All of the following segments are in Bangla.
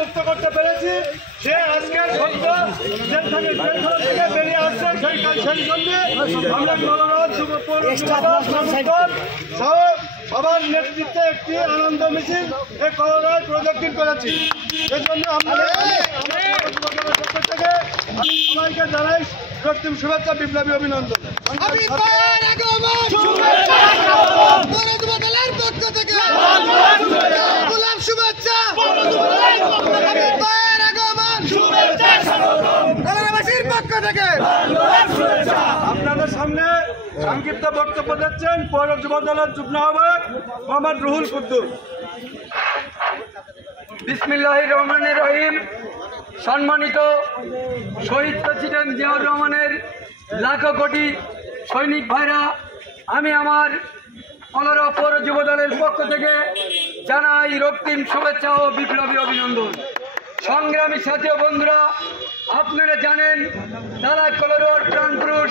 মুক্ত করতে পেরেছি। সে আজকে থেকে বেরিয়ে আসছে। সেই জন্য আমরা নলরাজ সবার নেতৃত্বে একটি আনন্দ মিছিল এই কলরায় প্রদক্ষিণ করেছি। এর জন্য আমরা পক্ষ থেকে সবাইকে জানাই রক্তিম শুভেচ্ছা, বিপ্লবী অভিনন্দন। আপনাদের সামনে সংক্ষিপ্ত বক্তব্য দিচ্ছেন পৌর যুব দলের যুগ্ম আহ্বায়ক মোহাম্মদ রুহুল কুদ্দুস। বিসমিল্লাহির রহমানির রহিম। সম্মানিত শহীদ প্রেসিডেন্ট জিয়াউর রহমানের লাখো কোটি সৈনিক ভাইরা, আমি আমার কলরা পৌর যুব দলের পক্ষ থেকে জানাই রক্তিম শুভেচ্ছা ও বিপ্লবী অভিনন্দন। সংগ্রামী সাথী বন্ধুরা, আপনারা জানেন তারা কলরোর প্রাণপুরুষ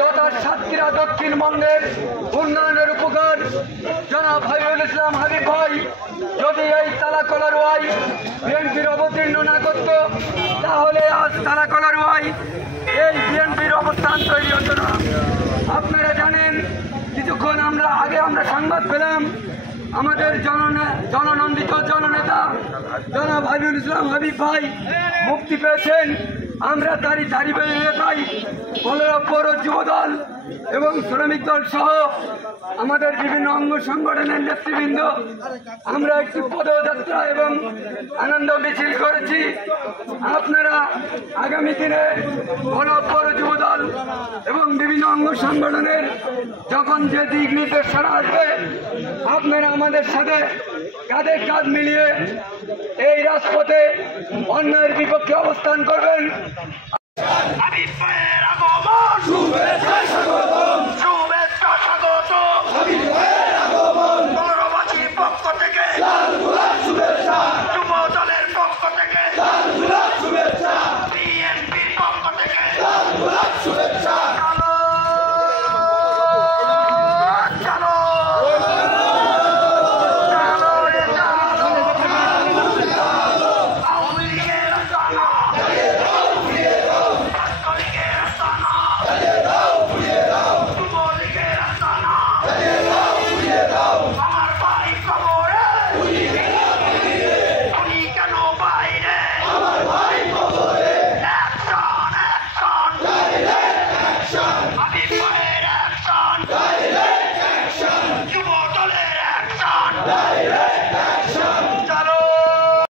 তথা সাতক্ষীরা দক্ষিণবঙ্গের উন্নয়নের উপকার জনাব হাবিবুল ইসলাম হাবিব ভাই যদি এই তালা কলারওয়াই বিএনপির অবতীর্ণ না করত, তাহলে আজ তালা কলারওয়াই এই বিএনপির অবস্থান তৈরি হতো না। আপনারা জানেন কিছুক্ষণ আগে আমরা সংবাদ পেলাম আমাদের জননন্দিত জননেতা জনাব হাবিবুল ইসলাম হাবিব ভাই মুক্তি পেয়েছেন। আমরা তারই ধারাবাহিকতায় কলরা পৌর যুব দল এবং শ্রমিক দল সহ আমাদের বিভিন্ন অঙ্গ সংগঠনের নেতৃবৃন্দ আমরা একটি পদযাত্রা এবং আনন্দ মিছিল করেছি। আপনারা আগামী দিনে কলরা পৌর যুব দল এবং বিভিন্ন অঙ্গ সংগঠনের যখন যে দিক নির্দেশনা আসবে, আপনারা আমাদের সাথে কাঁধে কাঁধ মিলিয়ে এই রাজপথে অন্যায়ের বিপক্ষে অবস্থান করবেন।